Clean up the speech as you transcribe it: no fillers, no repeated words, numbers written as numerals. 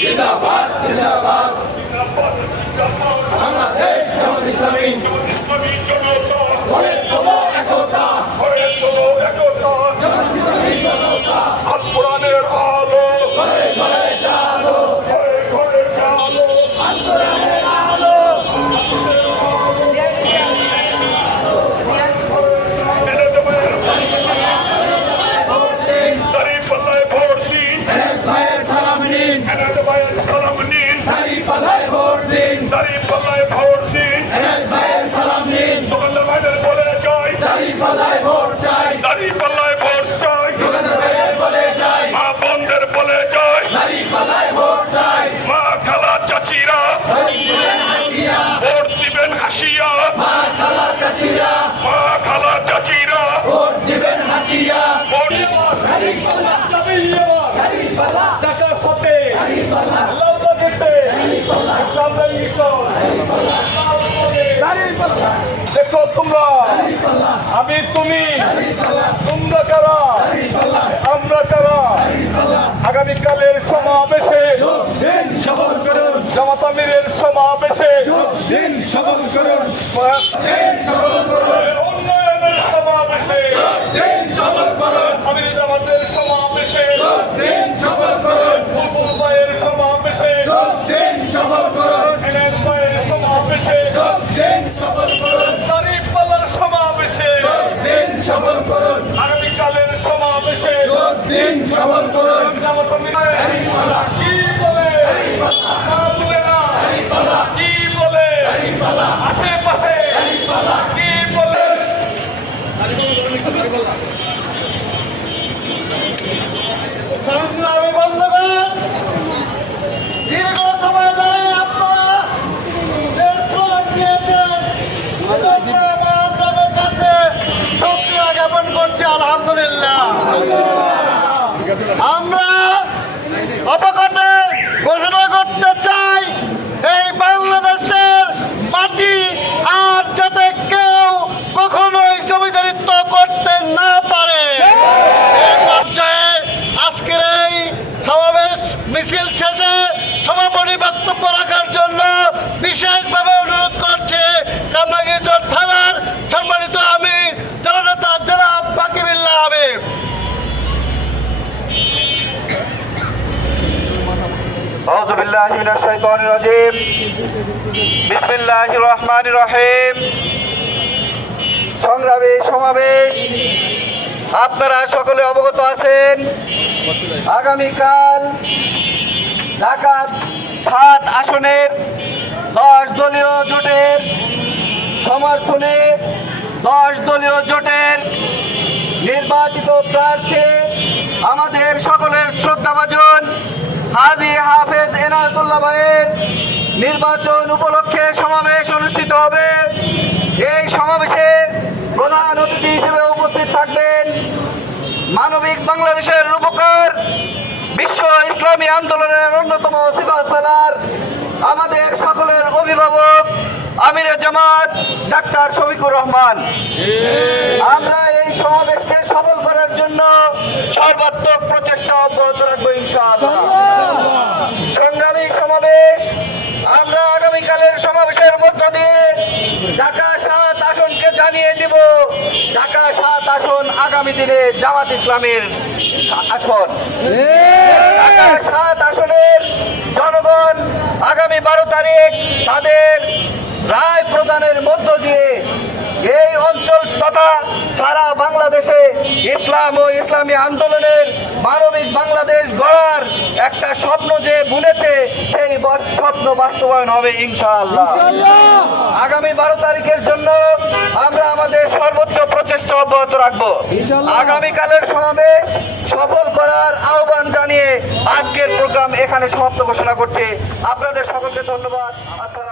জিন্দাবাদ জিন্দাবাদ বাংলাদেশ জামাত ইসলামী কোরআনের আলো ঘরে ঘরে জালো আন্দোলনের আলো দাঁড়িপাল্লায় ভোট দিন ভাইয়ের সালাম নিন ভাইয়ের সালাম নিন দাঁড়িপাল্লায় ভোট দিন দাঁড়িপাল্লায় ভোট দিন ভাইয়ের সালাম নিন দোকানদার ভাইদের বলে যাই দাঁড়িপাল্লায় ভোট চাই দাঁড়িপাল্লায় ভোট চাই দোকানদার ভাইদের বলে যাই মা বোনদের বলে যাই দাঁড়িপাল্লায় ভোট চাই মা খালা চাচিরা ভোট দিবেন হাসিয়া ভোট দিবেন হাসিয়া মা খালা চাচিরা মা খালা চাচিরা ভোট দিবেন হাসিয়া ভোট দেখো তোমরা আমি তুমি তোমরা কারা আমরা কারা আগামীকালের সমাবেশে দিন সফল করুন জামাত আমিরের সমাবেশে দিন সফল করুন দিন সফল করুন উন্নয়নের সমাবেশে দিন সফল করুন আমির জামাতের সমাবেশে দিন সফল করুন ফুলফুল ভাইয়ের সমাবেশে দিন সফল করুন এনএস ভাইয়ের সমাবেশে দিন সফল করুন দাঁড়িপাল্লার সমাবেশে দিন সফল করুন আগামীকালের সমাবেশে দিন সফল করুন জামাত আমিরের কি বলে না বলে না কি বলে আশেপাশে কি বলে সংগ্রামী বন্ধুগণ দীর্ঘ সময় ধরে আপনারা যে শ্রম দিয়েছেন এজন্য আমার আপনাদের কাছে শুকরিয়া জ্ঞাপন করছি আলহামদুলিল্লাহ। আমরা অপকটে ঘোষণা করতে চাই এই বাংলাদেশের মাটি আর যাতে কেউ কখনোই জমিদারিত্ব করতে না পারে। এই পর্যায়ে আজকের এই সমাবেশ মিছিল শেষে সমাপনী বক্তব্য রাখার জন্য বিশেষভাবে অনুরোধ করছে কামরাঙ্গীরচর থানার সম্মানিত আমির জননেতা জনাব বাকিবুল্লাহ হাবিব। আউযু বিল্লাহি মিনাশ শাইতানির রাজীম বিসমিল্লাহির রহমানির রহিম। সংগ্রামী সমাবেশ, আপনারা সকলে অবগত আছেন আগামীকাল ঢাকা ৭ আসনের ১০ দলীয় জোটের সমর্থনে ১০ দলীয় জোটের নির্বাচিত প্রার্থী আমাদের সকলের শ্রদ্ধাভাজন হাজী হাফেজ এনায়েতুল্লাহ ভাইয়ের নির্বাচন উপলক্ষে সমাবেশ অনুষ্ঠিত হবে। এই সমাবেশে প্রধান অতিথি হিসেবে উপস্থিত থাকবেন মানবিক বাংলাদেশের রূপকার, বিশ্ব ইসলামী আন্দোলনের অন্যতম সিপাহসালার, আমাদের সকলের অভিভাবক আমিরে জামাত ডাক্তার শফিকুর রহমান। আমরা এই সমাবেশকে সফল করার জন্য সর্বাত্মক প্রচেষ্টা অব্যাহত রাখবো ইনশাআল্লাহ। সংগ্রামী সমাবেশ, আমরা আগামীকালের সমাবেশের মধ্য দিয়ে ঢাকা ৭ আসনকে জানিয়ে দিব ঢাকা ৭ আসন আগামী দিনে জামাত ইসলামের আসন। ঢাকা ৭ আসনের জনগণ আগামী ১২ তারিখ তাদের রায় প্রদানের মধ্য দিয়ে এই অঞ্চল তথা সারা বাংলাদেশে ইসলাম ও ইসলামী আন্দোলনের মানবিক বাংলাদেশ গড়ার একটা স্বপ্ন যে বুনেছে সেই স্বপ্ন বাস্তবায়ন হবে ইনশাআল্লাহ। আগামী 12 তারিখের জন্য আমরা আমাদের সর্বোচ্চ প্রচেষ্টা অব্যাহত রাখবো। আগামীকালের সমাবেশ সফল করার আহ্বান জানিয়ে আজকের প্রোগ্রাম এখানে সমাপ্ত ঘোষণা করছি। আপনাদের সকলকে ধন্যবাদ। আসসালামু